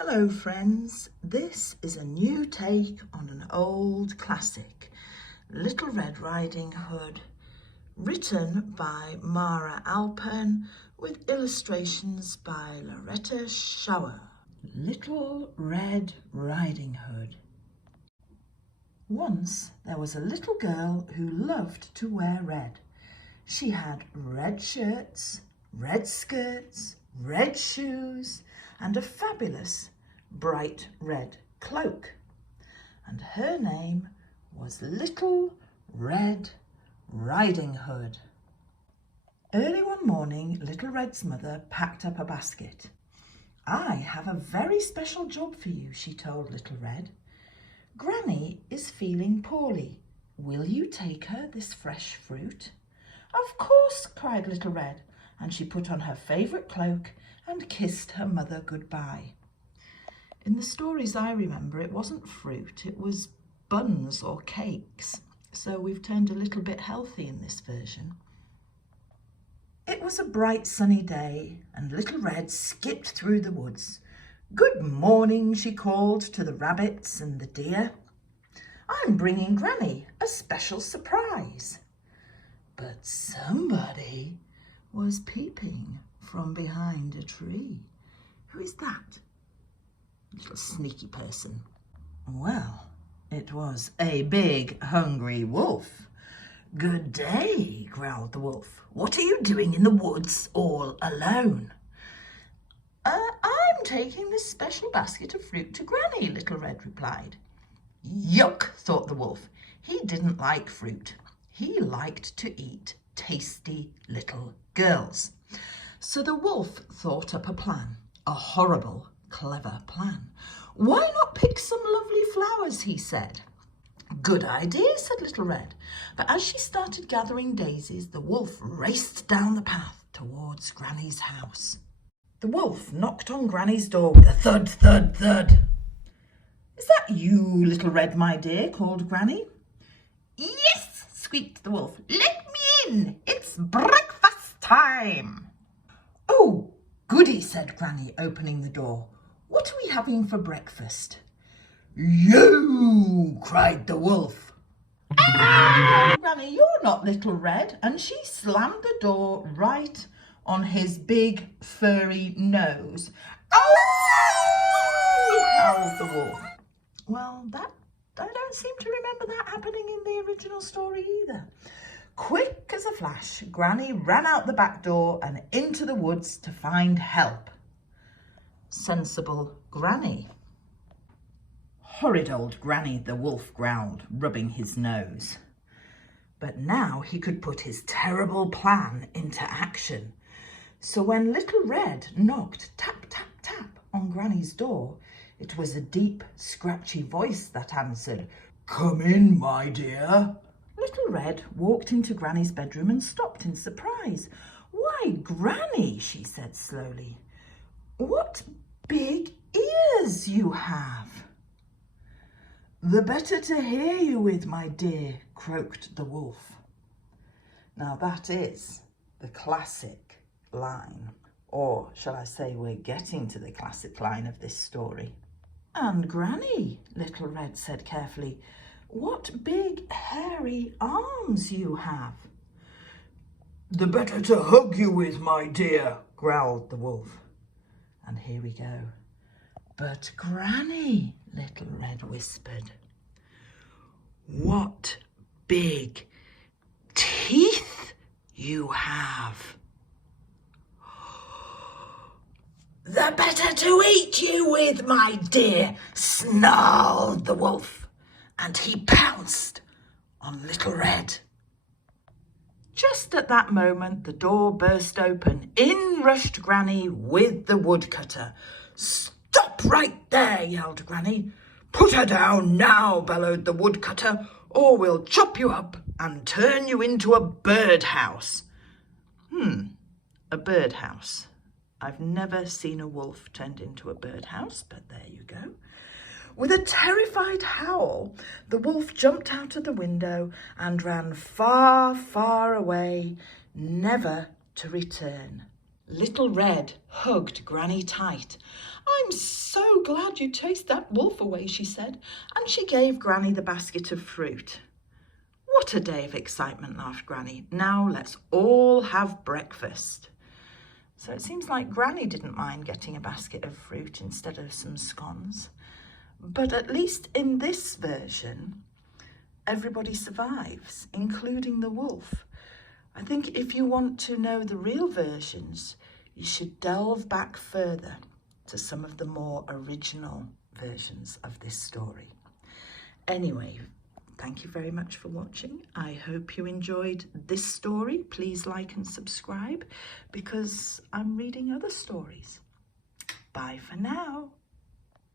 Hello friends, this is a new take on an old classic, Little Red Riding Hood, written by Mara Alpert with illustrations by Loretta Schafer. Little Red Riding Hood. Once there was a little girl who loved to wear red. She had red shirts, red skirts, red shoes, and a fabulous bright red cloak. And her name was Little Red Riding Hood. Early one morning, Little Red's mother packed up a basket. "I have a very special job for you," she told Little Red. "Granny is feeling poorly. Will you take her this fresh fruit?" "Of course," cried Little Red, and she put on her favourite cloak and kissed her mother goodbye. In the stories I remember, it wasn't fruit, it was buns or cakes, so we've turned a little bit healthy in this version. It was a bright sunny day, and Little Red skipped through the woods. "Good morning," she called to the rabbits and the deer. "I'm bringing Granny a special surprise." But somebody was peeping from behind a tree. Who is that? Little sneaky person. Well, it was a big hungry wolf. "Good day," growled the wolf. "What are you doing in the woods all alone?" I'm taking this special basket of fruit to Granny," Little Red replied. Yuck, thought the wolf. He didn't like fruit. He liked to eat tasty little girls. So the wolf thought up a plan, a horrible, clever plan. "Why not pick some lovely flowers?" he said. "Good idea," said Little Red. But as she started gathering daisies, the wolf raced down the path towards Granny's house. The wolf knocked on Granny's door with a thud, thud, thud. "Is that you, Little Red, my dear?" called Granny. "Yes," squeaked the wolf. "Let me in. It's breakfast time." "Oh, goody," said Granny, opening the door. "What are we having for breakfast?" "You!" cried the wolf. "Ah, Granny, you're not Little Red," and she slammed the door right on his big furry nose. "Oh!" howled the wolf. Well, I don't seem to remember that happening in the original story either. Quick as a flash, Granny ran out the back door and into the woods to find help. Sensible Granny. "Horrid old Granny," the wolf growled, rubbing his nose. But now he could put his terrible plan into action. So when Little Red knocked tap, tap, tap on Granny's door, it was a deep, scratchy voice that answered, "Come in, my dear." Little Red walked into Granny's bedroom and stopped in surprise. "Why, Granny," she said slowly, "what big ears you have." "The better to hear you with, my dear," croaked the wolf. Now that is the classic line, or shall I say we're getting to the classic line of this story. "And Granny," Little Red said carefully, "what big hairy arms you have." "The better to hug you with, my dear," growled the wolf. And here we go. "But Granny," Little Red whispered, "what big teeth you have." "The better to eat you with, my dear," snarled the wolf, and he pounced on Little Red. Just at that moment, the door burst open. In rushed Granny with the woodcutter. "Stop right there," yelled Granny. "Put her down now," bellowed the woodcutter, "or we'll chop you up and turn you into a birdhouse." A birdhouse. I've never seen a wolf turned into a birdhouse, but there you go. With a terrified howl, the wolf jumped out of the window and ran far, far away, never to return. Little Red hugged Granny tight. "I'm so glad you chased that wolf away, she said, and she gave Granny the basket of fruit. What a day of excitement, laughed Granny. Now let's all have breakfast. So it seems like Granny didn't mind getting a basket of fruit instead of some scones. But at least in this version, everybody survives, including the wolf. I think if you want to know the real versions, you should delve back further to some of the more original versions of this story. Anyway, thank you very much for watching. I hope you enjoyed this story. Please like and subscribe because I'm reading other stories. Bye for now.